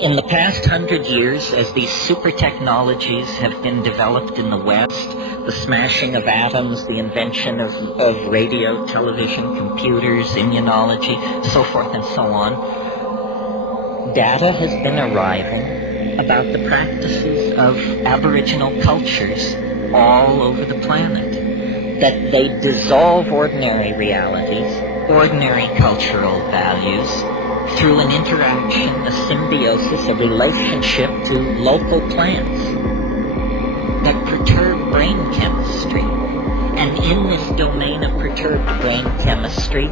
In the past 100 years, as these super technologies have been developed in the West, the smashing of atoms, the invention of radio, television, computers, immunology, so forth and so on, data has been arriving about the practices of Aboriginal cultures all over the planet, that they dissolve ordinary realities, ordinary cultural values, through an interaction, a symbiosis, a relationship to local plants that perturb brain chemistry. And in this domain of perturbed brain chemistry,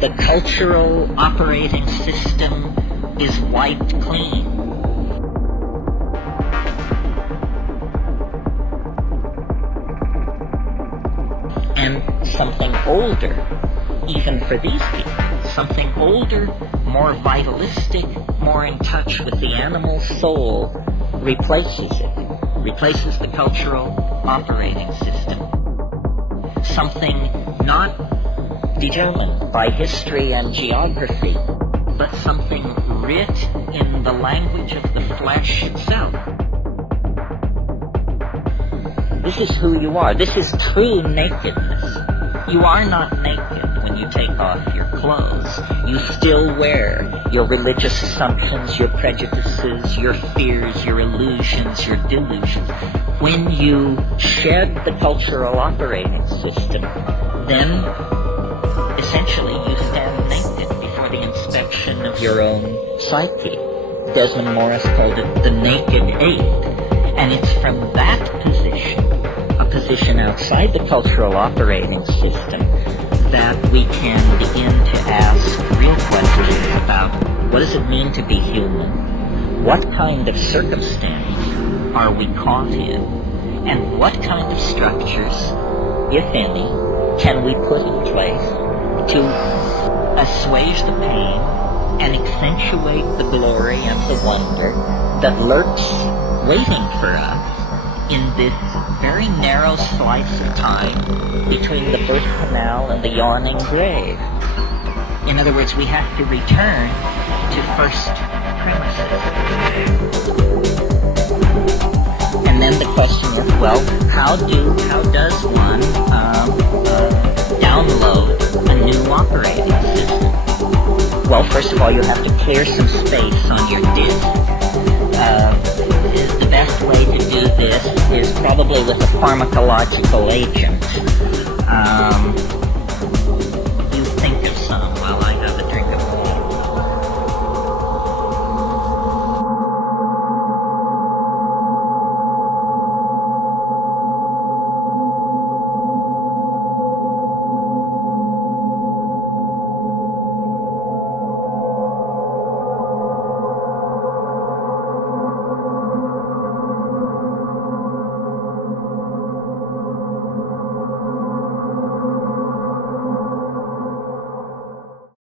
the cultural operating system is wiped clean. And something older, even for these people, something older, more vitalistic, more in touch with the animal soul, replaces the cultural operating system. Something not determined by history and geography, but something writ in the language of the flesh itself. This is who you are. This is true nakedness. You are not naked when you take off your clothes. You still wear your religious assumptions, your prejudices, your fears, your illusions, your delusions. When you shed the cultural operating system, then essentially you stand naked before the inspection of your own psyche. Desmond Morris called it the naked ape. And it's from that position, a position outside the cultural operating system, that we can begin to ask real questions about what does it mean to be human? What kind of circumstance are we caught in? And what kind of structures, if any, can we put in place to assuage the pain and accentuate the glory and the wonder that lurks waiting for us in this very narrow slice of time between the birth canal and the yawning grave. In other words, we have to return to first premises. And then the question is, well, how does one download a new operating system? Well, first of all, you have to clear some space on your disk. The best way to do this is probably with a pharmacological agent.